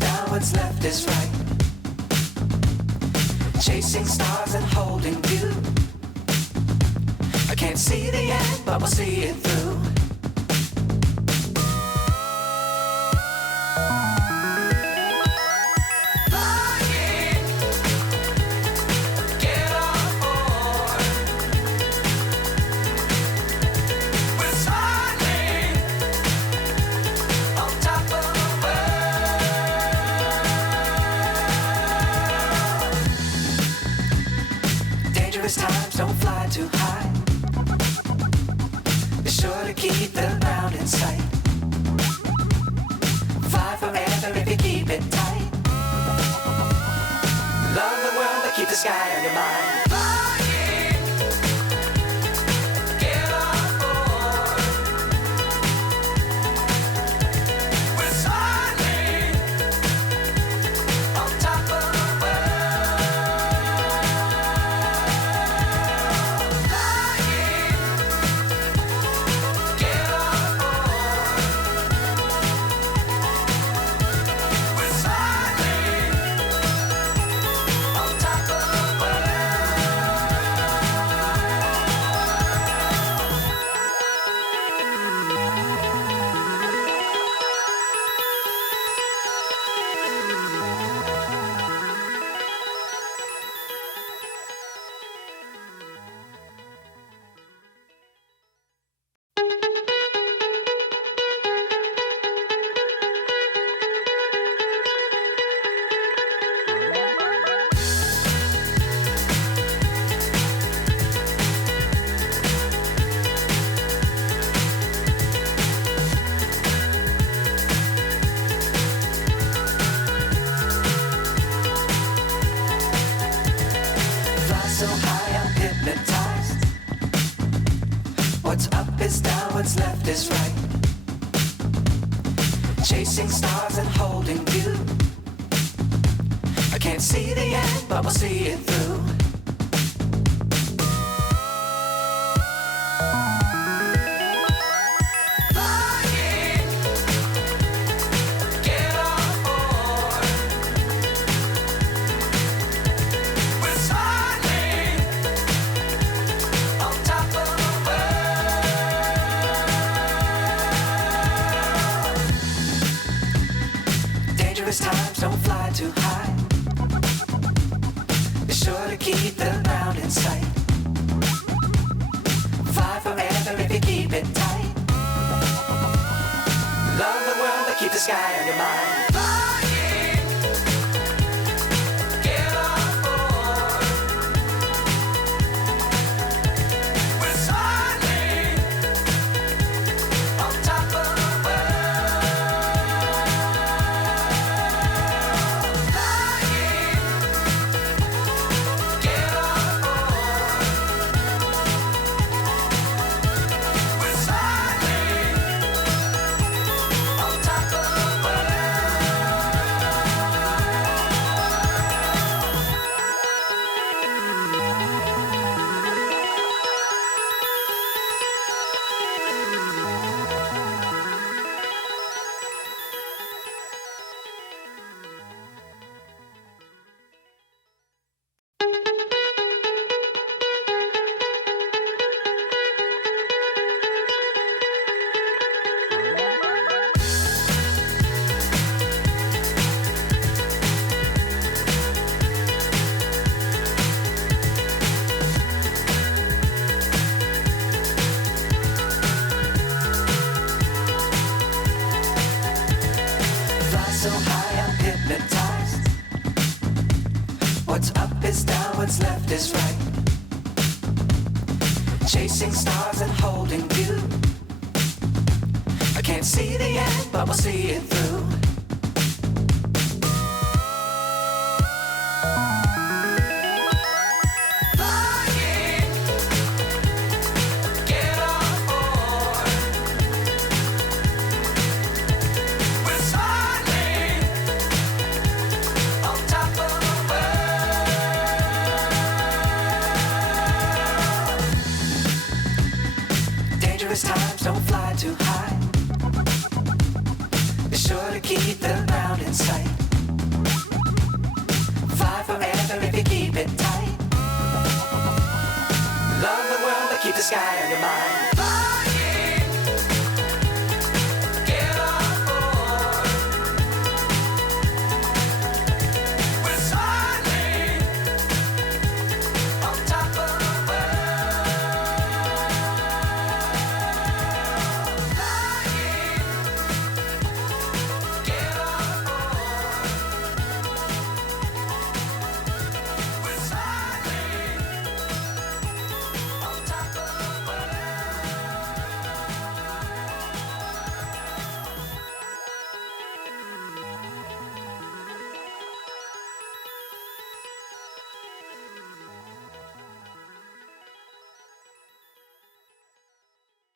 down, what's left is right. Chasing stars and holding you. I can't see the end, but we'll see it through. Times don't fly too high. Be sure to keep the ground in sight. Fly forever if you keep it tight. Love the world but keep the sky on your mind. So high I'm hypnotized. What's up is down, what's left is right. Chasing stars and holding you. I can't see the end, but we'll see it through. Times don't fly too high. Be sure to keep the ground in sight. Fly forever if you keep it tight. Love the world but keep the sky on your mind. So high I'm hypnotized. What's up is down, what's left is right. Chasing stars and holding you. I can't see the end, but we'll see it through. Times don't fly too high. Be sure to keep the ground in sight. sky, and your